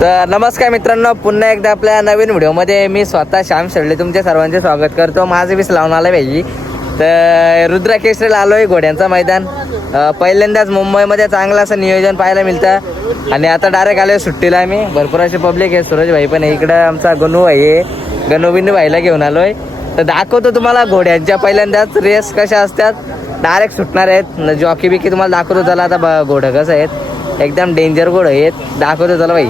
तर नमस्कार मित्रांनो पुन्हा एकदा आपल्या नवीन व्हिडिओमध्ये मी स्वतः श्याम शेळले तुमच्या सर्वांचे स्वागत करतो. माझं वीस लावून आलं पाहिजे तर रुद्रा केसरीला आलो आहे घोड्यांचं मैदान. पहिल्यांदाच मुंबईमध्ये चांगलं असं नियोजन पाहायला मिळतं. आणि आता डायरेक्ट आलो सुट्टीला आम्ही. भरपूर असे पब्लिक आहे सूरज भाई पण इकडं आमचा गणू भाई आहे. गणू बिनू भाईला घेऊन आलो आहे तर दाखवतो तुम्हाला घोड्यांच्या पहिल्यांदाच रेस कशा असतात. डायरेक्ट सुटणार आहेत. जॉकी बिकी तुम्हाला दाखवतो. त्याला आता ब- घोडं कसं आहेत. एकदम डेंजर गोड आहेत. दाखवतो चला बाई.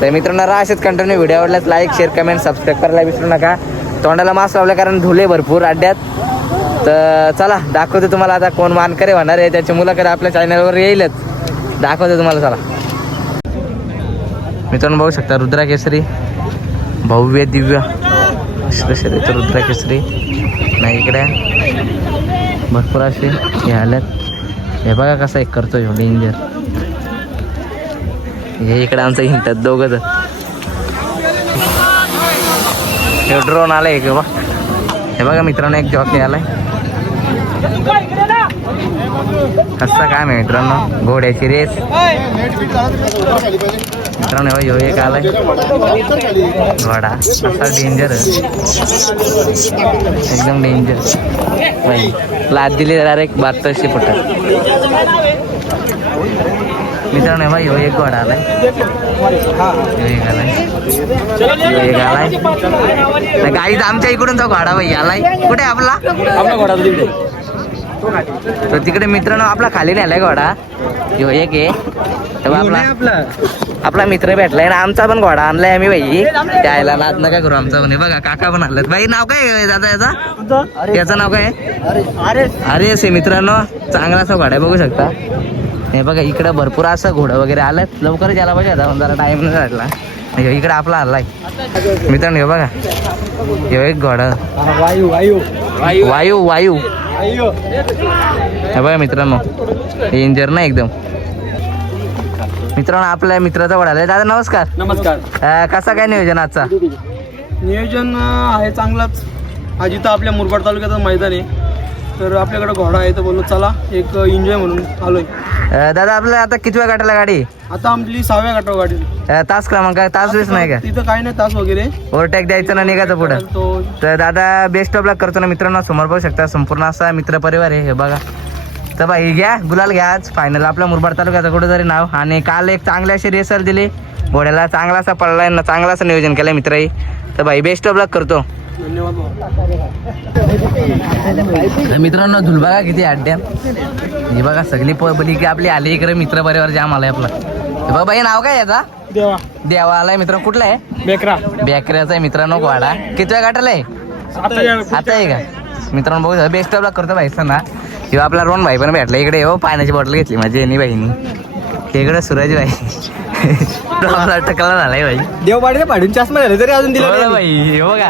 तर मित्रांनो राहा असेच कंटिन्यू व्हिडिओ आवडल्यास लाईक शेअर कमेंट सबस्क्राईब करायला विसरू नका. तोंडाला मास्क लावल्या कारण धुले भरपूर अड्ड्यात. तर चला दाखवतो तुम्हाला आता कोण मानकरे होणार आहे. त्याची मुलाखत आपल्या चॅनलवर येईलच. दाखवतो तुम्हाला चला. मित्रांनो बघू शकता रुद्रा केसरी भव्य दिव्य. शर्यत रुद्रा केसरी नाही इकडे. भरपूर असे हे आल्यात. हे बघा कसं एक करतो ह्यो डेंजर हे इकडे आमचं हिंडतात दोघ जण. हे ड्रोन आलाय एक बा हे बघा मित्रांनो एक जॉकी आलाय. कसं काय आहे मित्रांनो? घोड्याची रेस मित्रांनो हो एक आलाय. घोडा. असा डेंजर एकदम डेंजर लाद दिली डायरेक्ट बहात्तरशे फुट मित्रांनो हे बघा ह्यो एक घोडा आलाय. एक आलाय. नाही, गाईच आमच्या इकडून तो घोडा बाई आलाय कुठे आपला? आपला घोडा तिकडे. तर तिकडे मित्रांनो आपला खाली नेलाय घोडा. ह्यो एक आहे आपला आपला. आपला मित्र भेटलाय ना आमचा पण घोडा आणलाय आम्ही बाई. त्याला नाद नका करू आमचा पण. हे बघा काका पण आणलात. बाई नाव काय आहे? दादा याचा? याचं नाव काय आहे? अरे. अरे असे मित्रांनो चांगला असा घोडा आहे, बघू शकता. हे बघा इकडं भरपूर असं घोडं वगैरे आलं लवकरच यायला पाहिजे आता जरा टाइम नाही झाला ह्यो इकडे आपला आलाय. मित्रांनो हे बघा. ह्यो एक घोडा. वायू वायू. वायू वायू वायू हे बघा मित्रांनो. डेंजर ना एकदम. मित्रांनो आपल्या मित्राचा घोडा आलाय. दादा नमस्कार. नमस्कार. कसा काय नियोजन आजचा? नियोजन आहे चांगलाच. आज इथं आपल्या मुरबाड तालुक्याचं मैदान आहे. तर आपल्याकडे घोडा आहे तर बोललो चला एक एन्जॉय म्हणून आलोय. अं, दादा आपल्या आता कितव्या गाठाला गाडी? आता आपली सहाव्या गाठावर गाडी अं, तास क्रमांक काय? तास वीस नाही का? तिथं काही नाही तास वगैरे. ओव्हरटेक द्यायचं ना निघायचं पुढं. तो. तर दादा बेस्ट ऑफ लक करतो ना मित्रांनो समोर बघू शकता संपूर्ण असा मित्र परिवार आहे हे बघा. तर बाई घ्या गुलाल घ्या आज फायनल आपल्या मुरबाड तालुक्याचं कुठेतरी नाव. आणि काल एक चांगली अशी रेसल दिली. घोड्याला चांगला असा पडलाय ना चांगला असं नियोजन केलं मित्रही. तर बाई बेस्ट ऑफ लक करतो. मित्रांनो धुलबागा किती अड्ड्या ही बघा सगळी पबली की आपली आली इकडे मित्र परिवार जाम आलाय आपला. हे बघा बाई नाव काय याचा? देवा. देवा आलाय मित्र कुठला आहे? बेकरा. बॅकऱ्याचा आहे मित्रांनो वाडा कितव्या गाठाला आहे? आता आहे का? मित्रांनो बघू बेस्ट लक करतो भाई ना किंवा आपला रोहन भाई पण भेटला इकडे हो पाण्याची बॉटल घेतली माझी यांनी बाईनी. इकडे सूरज भाई. डोळा टकला झालाय भाई. देवबाडीला पाडून चष्मा झाले तरी अजून दिला भाई हे बघा.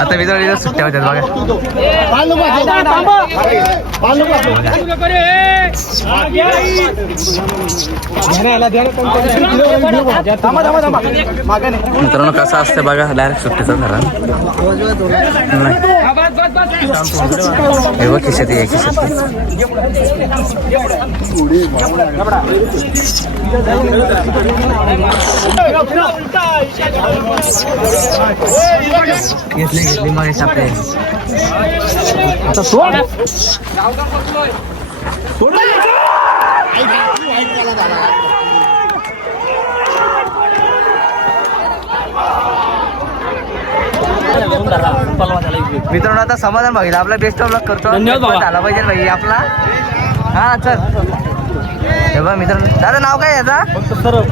आता मी थोडी सुट्ट्या होत्यात बघा. मित्रांनो कसा असते बघा डायरेक्ट सुट्टीचा नाही. खिशात आहे खिशात. घेतली घेतली मग आपले मित्रांनो आता समाधान बघितलं आपला बेस्ट ऑफ लक करतो. धन्यवाद बाबा. झाला पाहिजे भाई आपला. हा चल. हे बघा मित्रांनो दादा नाव काय याचा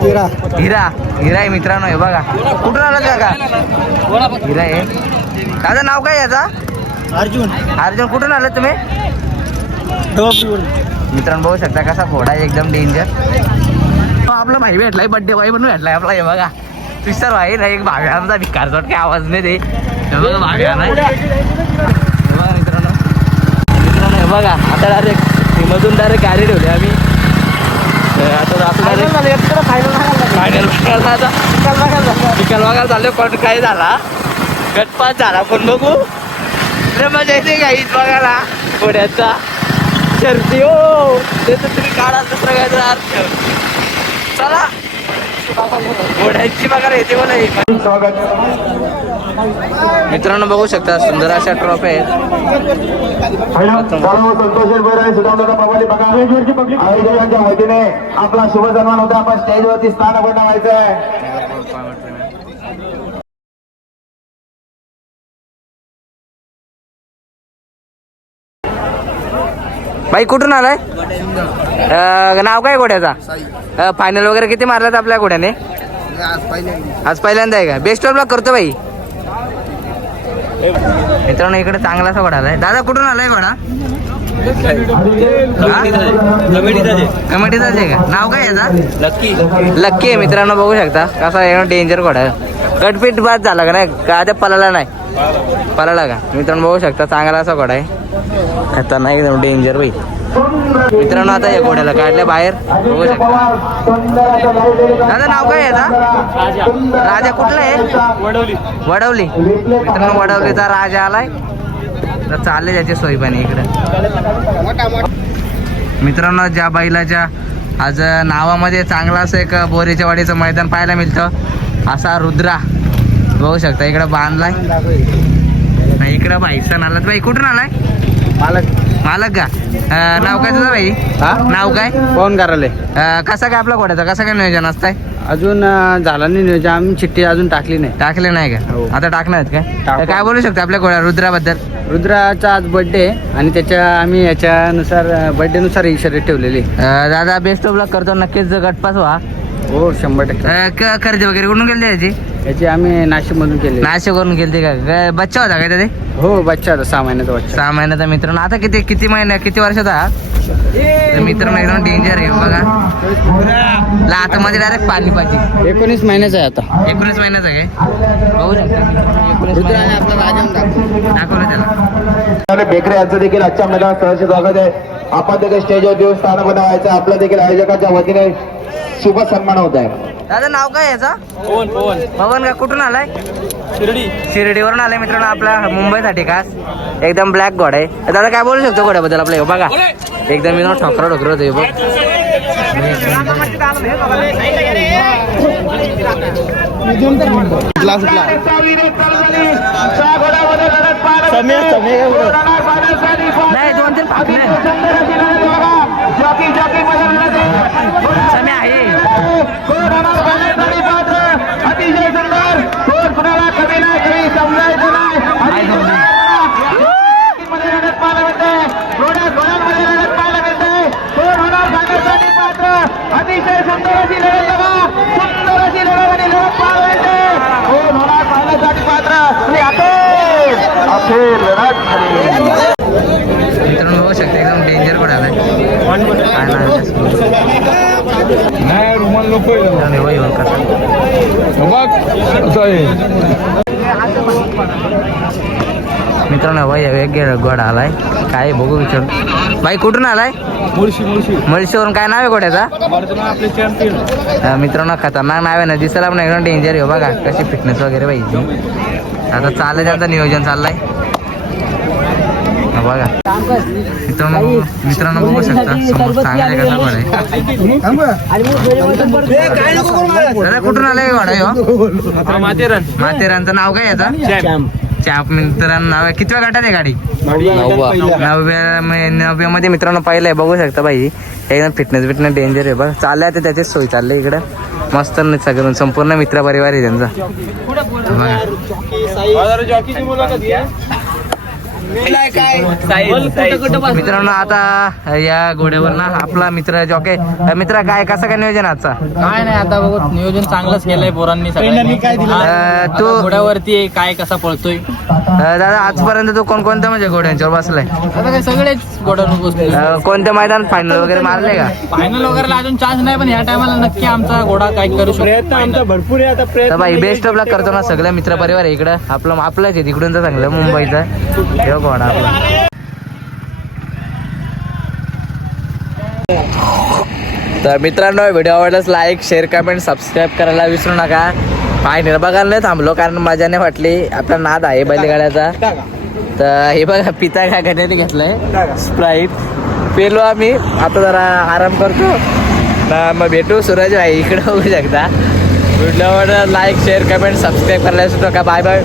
हिरा. हिरा. आहे मित्रांनो हे बघा. कुठून आला का हिरा आहे. दादा नाव काय याचा अर्जुन. अर्जुन कुठून आलं तुम्ही? मित्रांनो बघू शकता कसा घोडा आहे एकदम डेंजर आपला भाई भेटलाय बड्डे भाई पण भेटलाय आपला हे बघा. तुझर भाई ना एक भाव्या आमचा भिकार काय आवाज नाही दे. हे बघा भाव्या नाही हे बघा मित्रांनो. मित्रांनो हे बघा आता डायरेक्ट मधून डायरेक्ट गाडी ठेवली आम्ही. आता आपण फायनल आता निकाल बघायला चाललो पण काय झाला? गटपात झाला पण बघू. रे मजा येते काही बघायला? घोड्याचा शर्ती हो. ते तर तुम्ही काढा दुसरं काय तर अर्थ. चला. मित्रांनो बघू शकता सुंदर अशा ट्रॉफी आहेत. आपला शुभ सन्मान होता. आपण स्टेजवरती स्थान बनवायचं आहे बाई कुठून आलाय? अं, नाव काय घोड्याचा? फायनल वगैरे किती मारलात आपल्या घोड्याने? आज पहिल्यांदा. आहे का? बेस्ट ऑफ करतो बाई. मित्रांनो इकडे चांगला असा घोडा आलाय. दादा कुठून आलाय घोडा? कमिटीचाच आहे का? नाव काय याचा? लक्की लक्की आहे मित्रांनो बघू शकता. कसा आहे डेंजर घोडा. आहे. गटपीट बाद झाला का नाही? का ते पलाला नाही? पलाला का? मित्रांनो बघू शकता चांगला असा घोडा आहे. खतरनाक एकदम डेंजर बाई. मित्रांनो आता या घोड्याला काढल्या बाहेर. बघू शकता. दादा नाव काय आहे राजा कुठला आहे? वडवली. वडवली. मित्रांनो वडवलीचा राजा आलाय. तर चालले त्याची सोय पण इकडे. मित्रांनो ज्या बैलाच्या आज नावामध्ये चांगला असं एक बोरीच्या वाडीचं मैदान पाहायला मिळतं. असा रुद्रा. बघू शकता इकडे बांधलाय. नाही इकडे भाई सण आलात. बाई कुठून आलाय? मालक. मालक का? नाव काय तुझं भाई? नाव काय? फोन करायला कसा काय आपला घोड्याचा? कसं काय नियोजन असतंय? अजून झाला नाही नियोजन. आम्ही चिठ्ठी अजून टाकली नाही. टाकले नाही हो. का आता टाकणार आहेत टाकू. तर काय बोलू शकतो आपल्या घोड्या रुद्राबद्दल? रुद्राचा आज बर्थडे आणि त्याच्या आम्ही याच्यानुसार बर्थडे नुसार ही शर्यत ठेवलेली अं, दादा बेस्ट ऑफ लक करतो. नक्कीच गटपास व्हा. हो शंभर टक्के. अं, क- खरेदी वगैरे कुठून गेली याची? याची आम्ही नाशिक मधून केली. नाशिक वरून गेलते का? काय बच्चा होता काय ते हो बच्चा होता सहा महिन्याचा बच्चा. सहा महिन्याचा मित्रांनो. आता किती किती महिन्या किती वर्षाचा हा? तर मित्रांनो एकदम डेंजर आहे बघा. लातामध्ये डायरेक्ट पाणी पाहिजे. एकोणीस महिन्याचा आहे आता. एकोणीस महिन्याचा काय बघू शकता बेकरे यांचं देखील आजच्या मैदानात सहर्ष स्वागत आहे. आपण देखील स्टेजवर देऊन स्थान बनवायचं आपलं देखील आयोजकांच्या वतीने शुभ सन्मान होत आहे. दादा नाव काय याचा? पवन का? कुठून आलाय? शिर्डी? शिर्डीवरून आलाय मित्रांनो आपला मुंबईसाठी खास. एकदम ब्लॅक घोडा आहे. दादा काय बोलू शकतो घोड्याबद्दल आपल्या बघा. एकदम मित्रांनो ठोकरा ठोकर होते बघ दोन तीन फाकले समय आहे अतिशय सुंदर कोण कुणाला कमी नाही कमी समजायचं आहे दोन तीन. मध्ये रडत पाहायला मिळते थोड्या घोड्यांमध्ये रडत पाहायला मिळते कोण होणार सांगण्यासाठी पात्र अतिशय सुंदर अशी लढत बघा सुंदर अशी लढत आणि लढत पाहायला मिळते कोण होणार पाहण्यासाठी पात्र आणि अखेर अखेर लढत झाली मित्रांनो बघू शकते एकदम डेंजर घोडा आलाय. काय नाव आहे मित्रांनो, भाई एक गे- घोडा आलाय. काय बघू विचार भाई कुठून आलाय? मुळशी मुळशी. मळशीवरून काय नाव आहे घोड्याचा आपले चॅम्पियन अं, मित्रांनो खतरनाक नाव आहे ना दिसायला पण एकदम डेंजर आहे हो बघा. कशी फिटनेस वगैरे पाहिजे. आता चाललंय त्यांचं नियोजन चाललंय. हा बघा. मित्रांनो मित्रांनो बघू शकता. समोर चांगला कसा घोडा आहे. कुठून आलाय घोडा ह्यो माथेरन. माथेरानचं नाव काय याचं चॅप मित्रांनो आहे कितव्या गटात आहे गाडी? नवव्या म- नवव्यामध्ये मित्रांनो पाहिलंय बघू शकता बाई. एकदम फिटनेस बिटनेस डेंजर आहे बघ. चाललंय आता त्याचीच सोय चालली इकडं. मस्त सगळं संपूर्ण मित्र परिवार आहे त्यांचा बघा. जॉकीची मुलाखत घ्या मित्रांनो आता या घोड्यावर ना आपला मित्र जॉके मित्र काय कसं काय नियोजन आजचा? काय नाही आता बघू नियोजन चांगलंच केलंय पोरांनी तू घोड्यावरती काय कसा पळतोय? दादा आजपर्यंत तू कोणकोणत्या म्हणजे घोड्यांच्यावर बसलाय? आता काय सगळेच घोड्यावर बसले कोणत्या मैदान फायनल वगैरे मारले का? फायनल वगैरे अजून चान्स नाही पण ह्या टायमाला नक्की आमचा घोडा काय करू प्रयत्न आमचा शकतो भरपूर आहे आता तर प्रयत्न बाई बेस्ट ऑफ करतो ना सगळं मित्र परिवार आहे इकडं. आपलं आपलंच आहे तिकडूनच चांगलं मुंबईचं. हे घोडा आपला तर मित्रांनो व्हिडिओ आवडल्यास लाईक शेअर कमेंट सबस्क्राईब करायला विसरू नका. पाय बघायला नाही थांबलो कारण मजा नाही वाटली. आपला नाद आहे बैलगाड्याचा. तर हे बघा पिता काय घड्याने घेतलंय. स्प्राईट पेलो आम्ही. आता जरा आराम करतो. ना मग भेटू. सूरज भाई इकडे होऊ शकता. व्हिडिओवर लाईक शेअर कमेंट सबस्क्राईब करायला विसरू नका. Bye bye